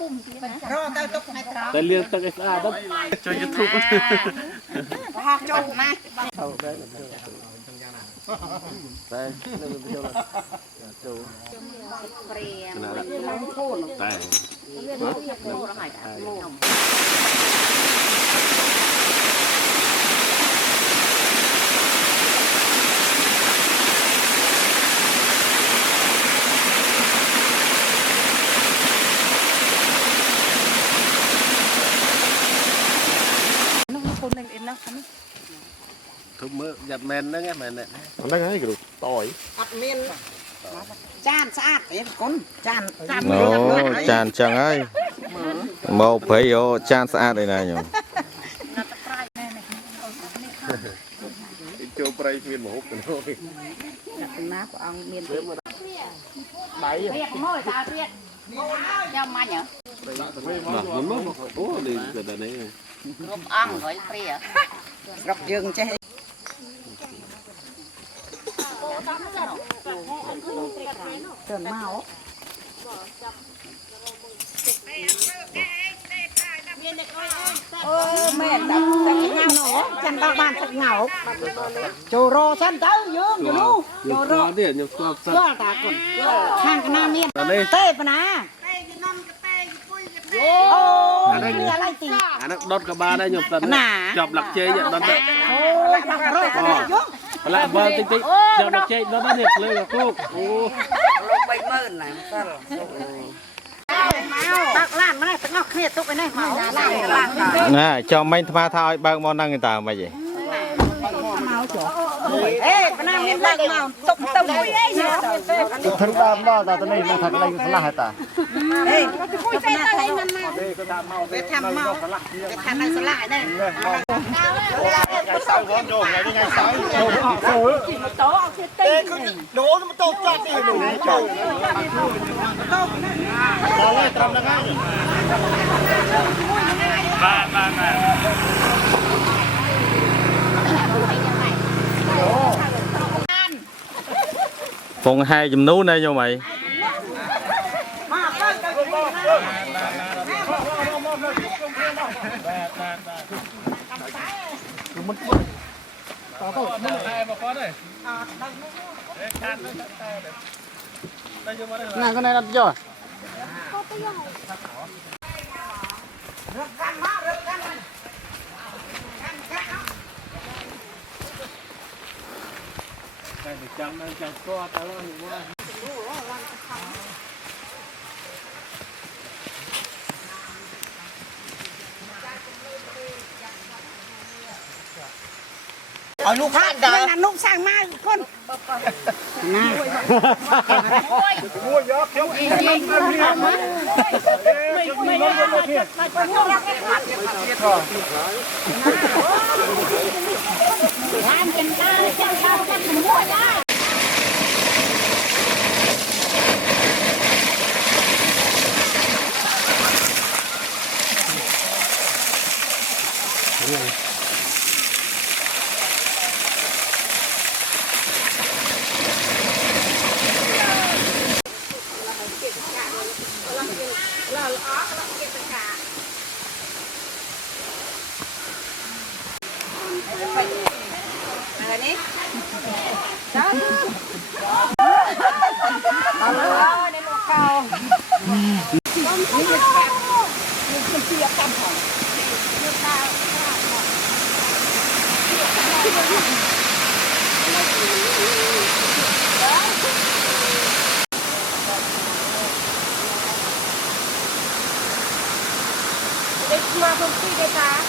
รอเต้าตุ๊กให้เราแต่เรื่องตั้งไอ้สะอาดต้องจนยูทูบหอกจงมาเข้าได้แต่เรื่องเดียวละจูเปรียมแต่ทุกมื้อหยัดแมนนั่นไงแมนเนี่ยนั่นไงกระดูกต่อยอัดเมียนจานสะอาดเอ็นคนจานโอ้จานจังไอ้โมเผยโอจานสะอาดเลยนะโยมโจไปเมียนหมูกันโอ้ยน้าก็เอาเมียนใบเรียกม้อยตาเรียกเจ้ามาเนี่ยมันมั้งโอ้ดีเกิดอะไรเนี่ยรบอ่างไว้เปรี้ยรบยืงใช่เตือนเมาแม่ดับสักเงาหนูฉันบ้านสักเงาโจโรฉันเต้ายืงอยู่นู้โจโรเนี่ยยังก็เพื่อตาคนข้างกันหน้าเมียเต้ปนะโอ้เรืออะไรตีอันนั้นดอดกระบาได้ยมตันจับหลักเจย์อย่างนั้นเลยโอ้หลักร้อยกันเลยยุ่งอะไรเบอร์ติ๊กติ๊กจับหลักเจย์นั่นนั่นเนี่ยเลยกับลูกโอ้ลงไปเมื่อไหร่ตักล้านมาตักนอกเครียดตุกไปไหนเมาล้านน่ะจอมไม่มาทายบางมอนั่งกันตามไปจีเมาจ๋อเอ๊ะปนางมีเลิกเมาตุกตุกทั้งดามว่าตาตอนนี้มันทักอะไรสลายตาเฮ้ยคุยใจตาอะไรนั่นมาไปทำเมาไปทำอะไรสลายเนี่ยไงสาวร้อนโยงไงไงสาวโยงโซ่โต๊ะเอาเชือกตีโดนมันตกจัดดิหนูโจ้ตาไล่ตามนะงั้นมาฟงhai chùm nú đây cho mày này con này là chưa chẳng có tao lo nhiều quá ở lúc khác đời là lúc sang mai con mua gió kéo làm chân ta mua ra qua công ty đây ta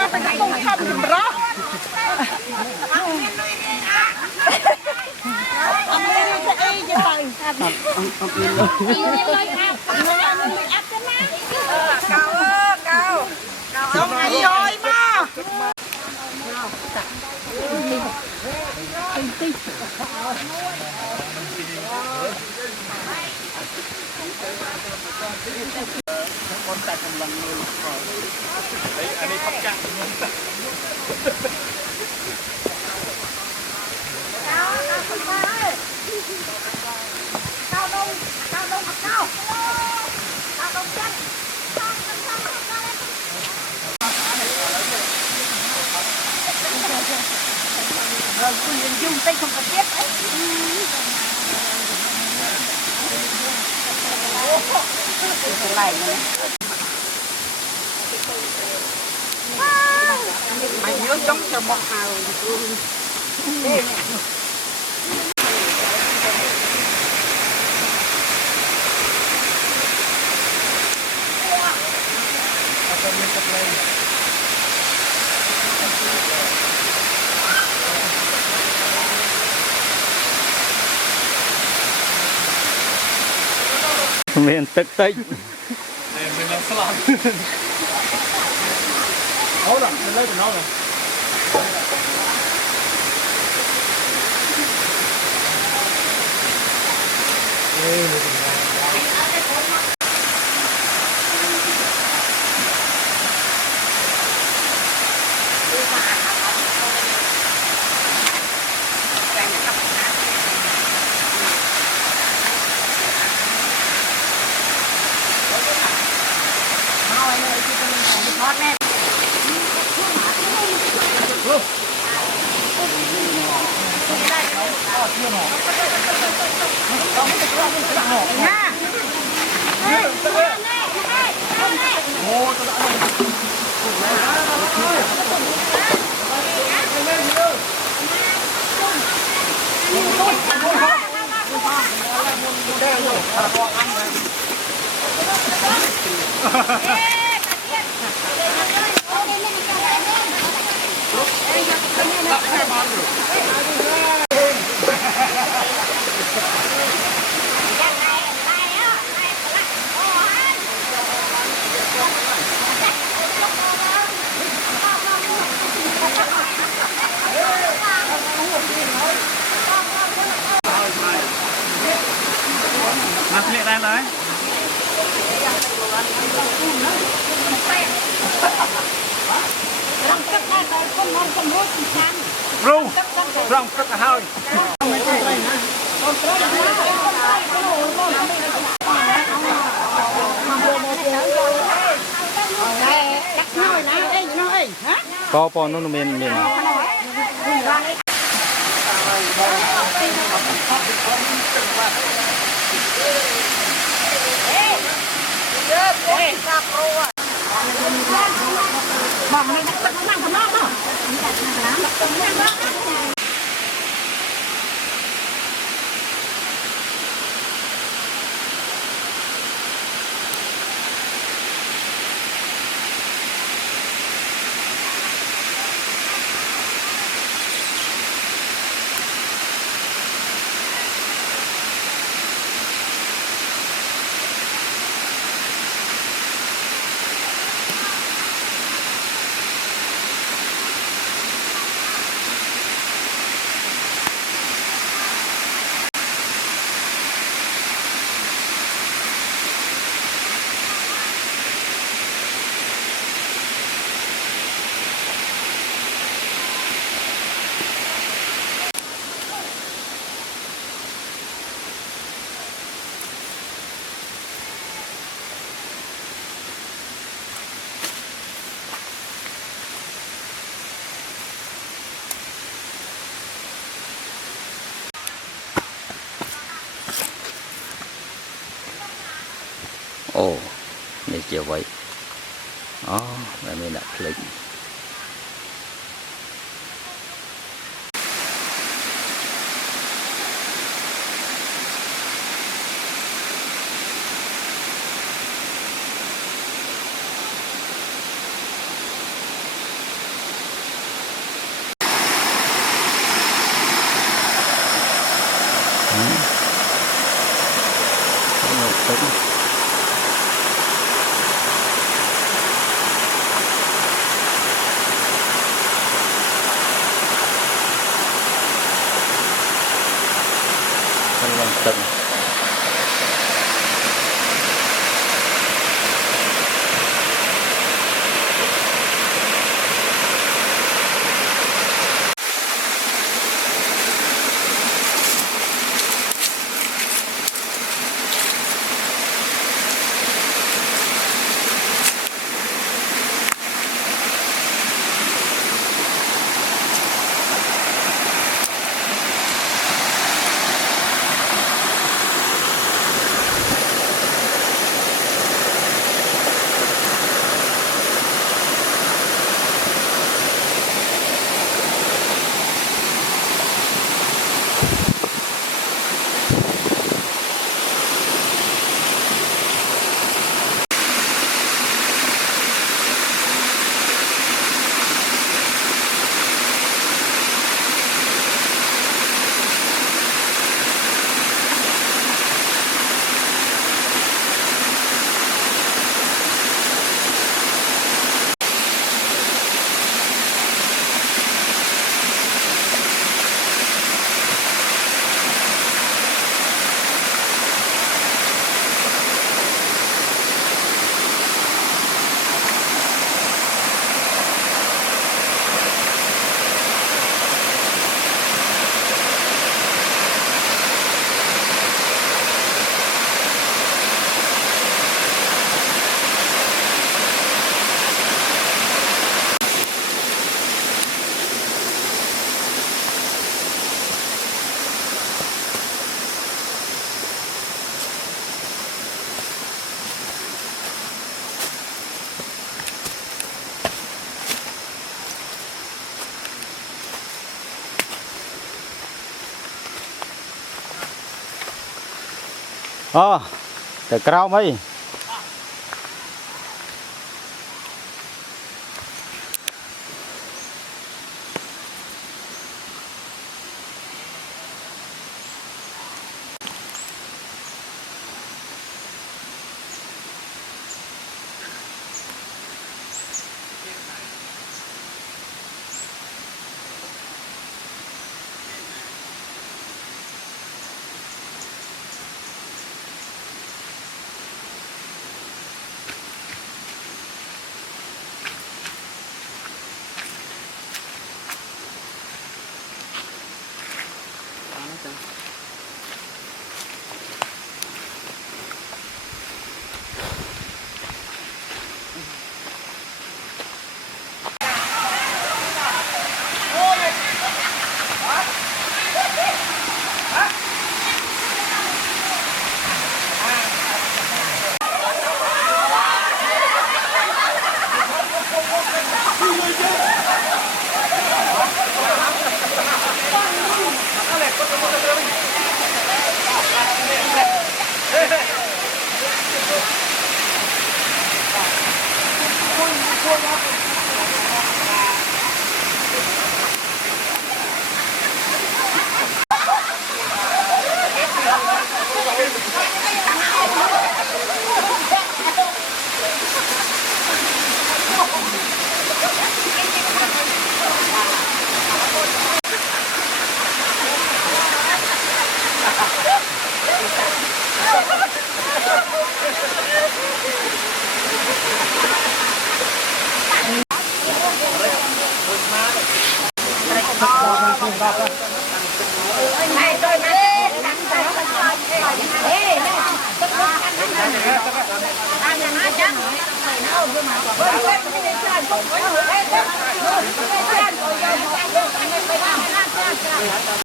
มาเป็นตุ้งทำถึงรอเอาไม่ได้จะเอ้ยจะไปครับเลยครับอัพกันนะเก่าเก่าจงไอ้ย้อยมาอันนี้พับจักร rồiคุณยังยุ่งไปของประเทศไอ้ไหลเลยไม่เยอะต้องจะบอกเอาmiền tức tích mình làm salad nấu rồi mình lấy từ nấu rồi Mặt liệt ra đấy. Rung, rung rất là hơi. có nó miền miền ồ này chiều vậy đó là mình đặt lịch แต่กราวไหม